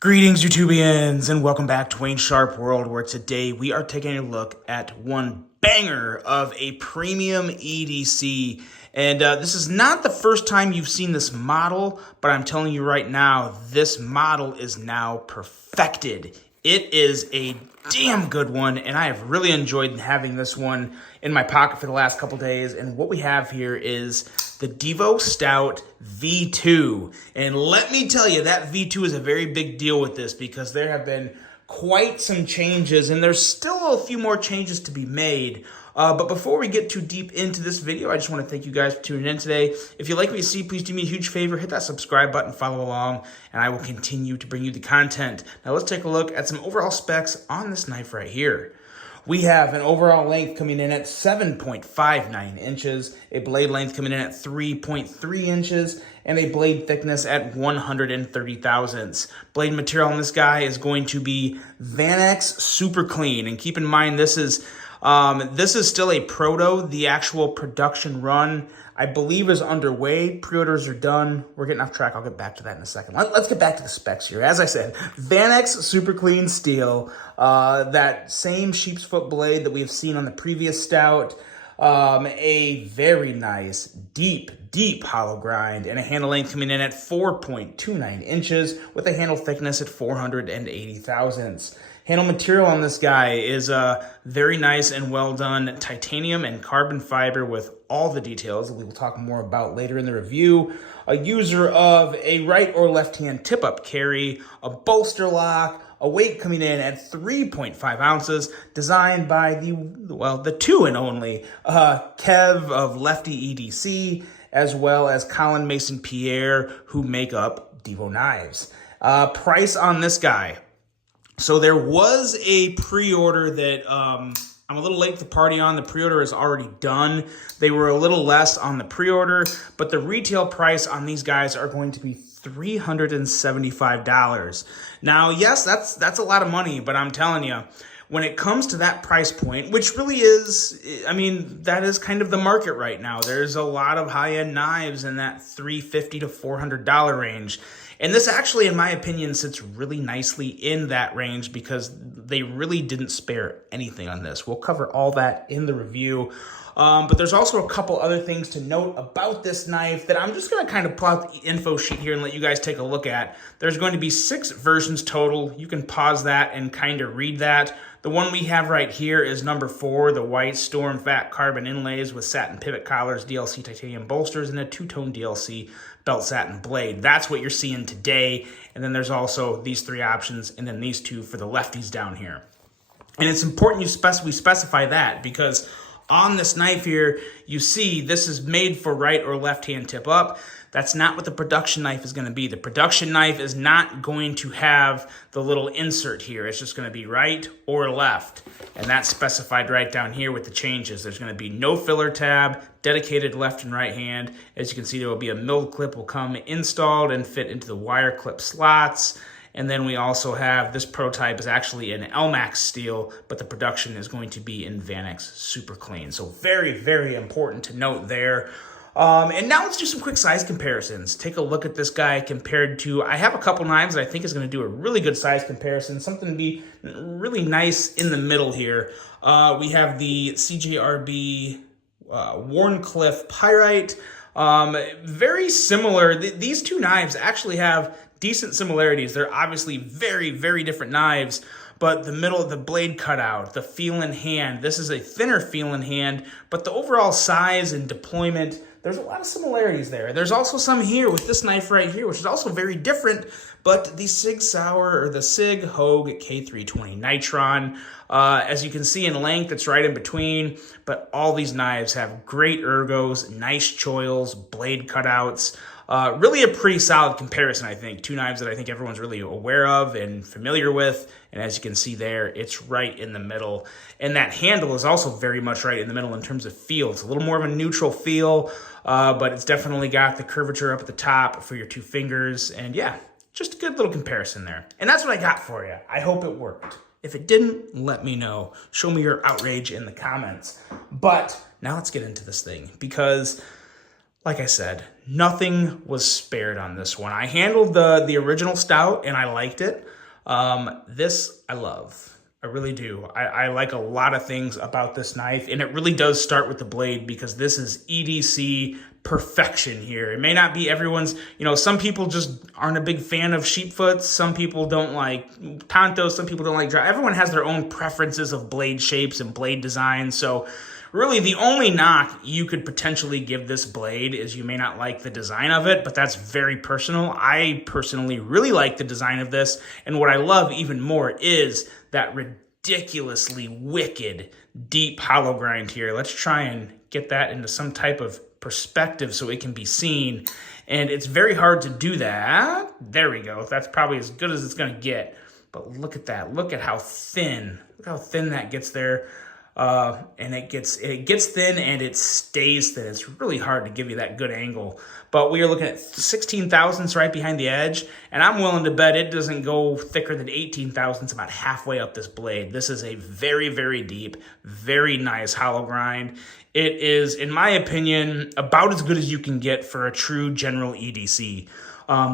Greetings, YouTubians, and welcome back to Wayne Sharp World, where today we are taking a look at one banger of a premium EDC. And this is not the first time you've seen this model, but I'm telling you right now, this model is now perfected. It is a damn good one, and I have really enjoyed having this one in my pocket for the last couple days. And what we have here is the Devo Stout V2. And let me tell you, that V2 is a very big deal with this because there have been quite some changes, and there's still a few more changes to be made. But before we get too deep into this video, I just want to thank you guys for tuning in today. If you like what you see, please do me a huge favor, hit that subscribe button, follow along, and I will continue to bring you the content. Now let's take a look at some overall specs on this knife right here. We have an overall length coming in at 7.59 inches, a blade length coming in at 3.3 inches, and a blade thickness at 130 thousandths. Blade material on this guy is going to be Vanex Super Clean, and keep in mind this is still a proto. The actual production run, I believe, is underway. Pre-orders are done. We're getting off track. I'll get back to that in a second. Let's get back to the specs here. As I said, Vanex Super Clean steel, that same sheep's foot blade that we have seen on the previous stout, a very nice, deep hollow grind, and a handle length coming in at 4.29 inches with a handle thickness at 480 thousandths. Handle material on this guy is very nice and well done titanium and carbon fiber with all the details that we will talk more about later in the review. A user of a right or left hand tip up carry, a bolster lock, a weight coming in at 3.5 ounces, designed by the two and only Kev of Lefty EDC, as well as Colin Mason Pierre, who make up Devo Knives. Price on this guy. So there was a pre-order that I'm a little late to the party on. The pre-order is already done. They were a little less on the pre-order, but the retail price on these guys are going to be $375. Now, yes, that's a lot of money, but I'm telling you, when it comes to that price point, which really is, I mean, that is kind of the market right now. There's a lot of high-end knives in that $350 to $400 range. And this actually, in my opinion, sits really nicely in that range because they really didn't spare anything on this. We'll cover all that in the review. But there's also a couple other things to note about this knife that I'm just going to kind of pull out the info sheet here and let you guys take a look at. There's going to be 6 versions total. You can pause that and kind of read that. The one we have right here is number 4, the white Storm Fat Carbon inlays with satin pivot collars, DLC titanium bolsters, and a two-tone DLC belt satin blade. That's what you're seeing today. And then there's also these 3 options, and then these 2 for the lefties down here. And it's important we specify that because on this knife here, you see this is made for right or left hand tip up. That's not what the production knife is going to be. The production knife is not going to have the little insert here. It's just going to be right or left. And that's specified right down here with the changes. There's going to be no filler tab, dedicated left and right hand. As you can see, there will be a milled clip will come installed and fit into the wire clip slots. And then we also have this prototype is actually in LMAX steel, but the production is going to be in Vanex Super Clean. So very, very important to note there. And now let's do some quick size comparisons. Take a look at this guy compared to, I have a couple knives that I think is going to do a really good size comparison, something to be really nice in the middle here. We have the CJRB Warncliffe Pyrite. Very similar. These 2 knives actually have decent similarities. They're obviously very, very different knives, but the middle of the blade cutout, the feel in hand, this is a thinner feel in hand, but the overall size and deployment, there's a lot of similarities there. There's also some here with this knife right here, which is also very different, but the Sig Sauer or the Sig Hogue K320 Nitron, as you can see in length, it's right in between, but all these knives have great ergos, nice choils, blade cutouts. Really a pretty solid comparison, I think. 2 knives that I think everyone's really aware of and familiar with. And as you can see there, it's right in the middle. And that handle is also very much right in the middle in terms of feel. It's a little more of a neutral feel, but it's definitely got the curvature up at the top for your 2 fingers. And yeah, just a good little comparison there. And that's what I got for you. I hope it worked. If it didn't, let me know. Show me your outrage in the comments. But now let's get into this thing because Like I said, nothing was spared on this one. I handled the original stout and I liked it. This I love. I really do. I like a lot of things about this knife, and it really does start with the blade because this is EDC perfection here. It may not be everyone's, some people just aren't a big fan of sheepfoot. Some people don't like tanto. Some people don't like dry. Everyone has their own preferences of blade shapes and blade designs. So really, the only knock you could potentially give this blade is you may not like the design of it, but that's very personal. I personally really like the design of this, and what I love even more is that ridiculously wicked deep hollow grind here. Let's try and get that into some type of perspective so it can be seen, and it's very hard to do that. There we go. That's probably as good as it's going to get, but look at that. Look at how thin. Look how thin that gets there. And it gets thin and it stays thin. It's really hard to give you that good angle. But we are looking at 16 thousandths right behind the edge, and I'm willing to bet it doesn't go thicker than 18 thousandths, about halfway up this blade. This is a very, very deep, very nice hollow grind. It is, in my opinion, about as good as you can get for a true general EDC.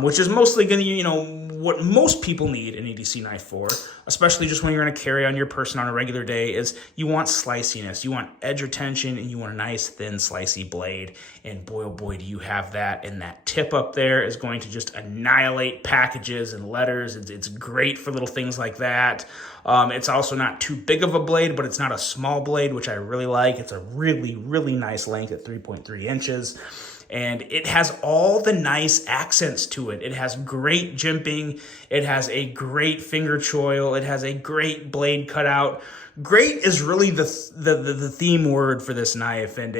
Which is mostly going to, what most people need an EDC knife for, especially just when you're going to carry on your person on a regular day, is you want sliciness, you want edge retention, and you want a nice, thin, slicey blade. And boy, oh boy, do you have that. And that tip up there is going to just annihilate packages and letters. It's great for little things like that. It's also not too big of a blade, but it's not a small blade, which I really like. It's a really, really nice length at 3.3 inches. And it has all the nice accents to it. It has great jimping. It has a great finger choil. It has a great blade cutout. Great is really the theme word for this knife. And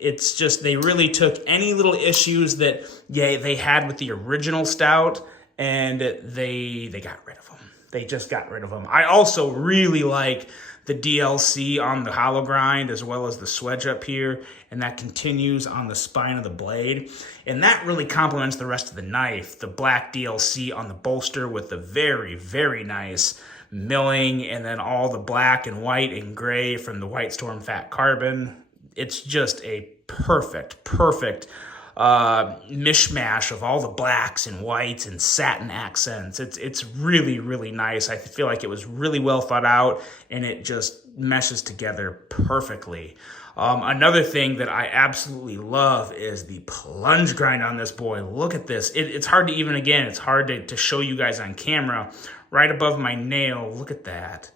it's just, they really took any little issues that they had with the original stout, and they got rid of them. They just got rid of them. I also really like the DLC on the hollow grind, as well as the swedge up here, and that continues on the spine of the blade. And that really complements the rest of the knife. The black DLC on the bolster with the very, very nice milling, and then all the black and white and gray from the White Storm Fat Carbon. It's just a perfect mishmash of all the blacks and whites and satin accents. It's really, really nice. I feel like it was really well thought out, and it just meshes together perfectly. Another thing that I absolutely love is the plunge grind on this boy. Look at this. It's hard to even, again, it's hard to show you guys on camera. Right above my nail, look at that.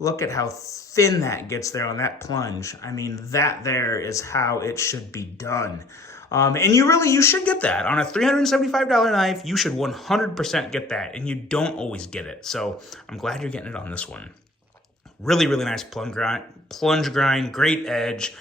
Look at how thin that gets there on that plunge. I mean, that there is how it should be done. And you should get that. On a $375 knife, you should 100% get that, and you don't always get it. So I'm glad you're getting it on this one. Really, really nice plunge grind, great edge,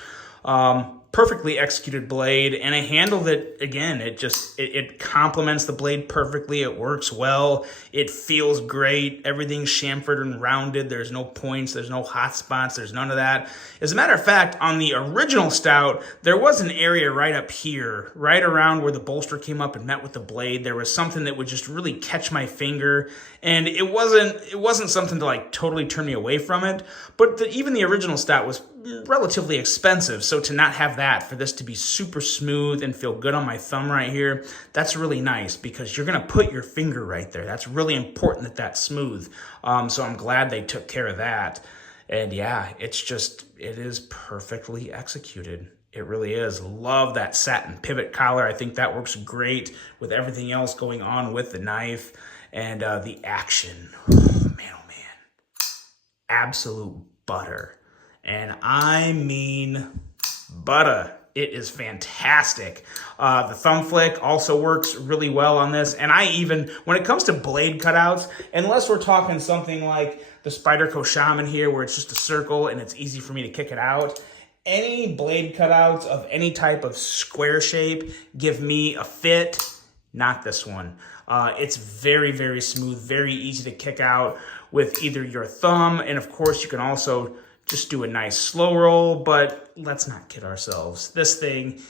perfectly executed blade, and a handle that, again, it complements the blade perfectly. It works well. It feels great. Everything's chamfered and rounded. There's no points. There's no hot spots. There's none of that. As a matter of fact, on the original stout, there was an area right up here, right around where the bolster came up and met with the blade. There was something that would just really catch my finger, and it wasn't something to like totally turn me away from it. But even the original stout was relatively expensive, so to not have that, for this to be super smooth and feel good on my thumb right here, that's really nice, because you're gonna put your finger right there. That's really important that that's smooth. So I'm glad they took care of that. And yeah, it is perfectly executed. It really is. Love that satin pivot collar. I think that works great with everything else going on with the knife. And the action, oh man, absolute butter. And I mean butter. It is fantastic. The thumb flick also works really well on this. And when it comes to blade cutouts, unless we're talking something like the Spyderco Shaman here, where it's just a circle and it's easy for me to kick it out, any blade cutouts of any type of square shape give me a fit. Not this one. It's very, very smooth, very easy to kick out with either your thumb, and of course you can also just do a nice slow roll, but let's not kid ourselves. This thing,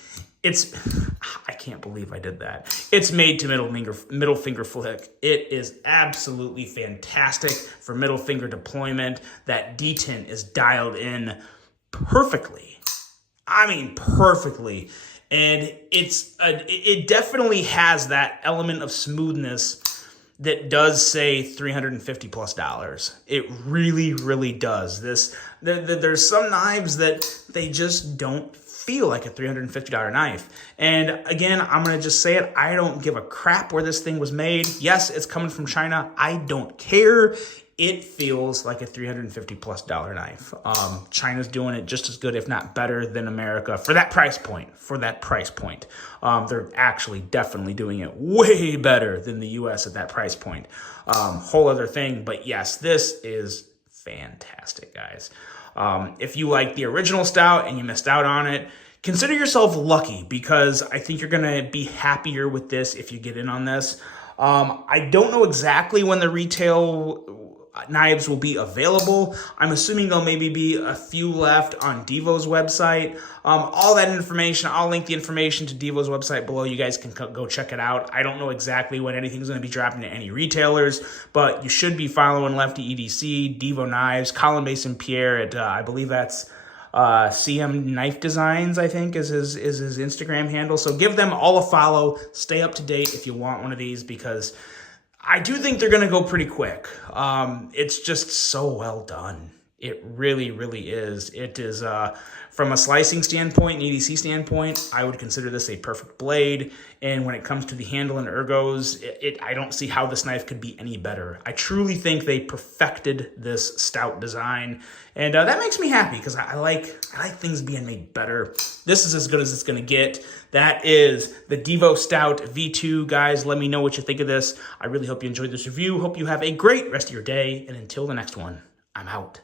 I can't believe I did that. It's made to middle finger flick. It is absolutely fantastic for middle finger deployment. That detent is dialed in perfectly. I mean, perfectly. And it definitely has that element of smoothness that does say $350+. It really, really does. There's some knives that they just don't feel like a $350 knife. And again, I'm going to just say it. I don't give a crap where this thing was made. Yes, it's coming from China. I don't care. It feels like a $350+ knife. China's doing it just as good, if not better, than America for that price point. They're actually definitely doing it way better than the US at that price point. Whole other thing. But yes, this is fantastic, guys. If you like the original stout and you missed out on it, consider yourself lucky, because I think you're going to be happier with this if you get in on this. I don't know exactly when the retail knives will be available. I'm assuming there'll maybe be a few left on Devo's website. All that information, I'll link the information to Devo's website below. You guys can go check it out. I don't know exactly when anything's going to be dropping to any retailers, but you should be following Lefty EDC, Devo Knives, Colin Mason Pierre at, I believe that's CM Knife Designs, I think is his Instagram handle. So give them all a follow. Stay up to date if you want one of these, because I do think they're going to go pretty quick. It's just so well done. It really, really is. It is, from a slicing standpoint, an EDC standpoint, I would consider this a perfect blade. And when it comes to the handle and ergos, I don't see how this knife could be any better. I truly think they perfected this stout design. And that makes me happy, because I like things being made better. This is as good as it's going to get. That is the Devo Stout V2. Guys, let me know what you think of this. I really hope you enjoyed this review. Hope you have a great rest of your day. And until the next one, I'm out.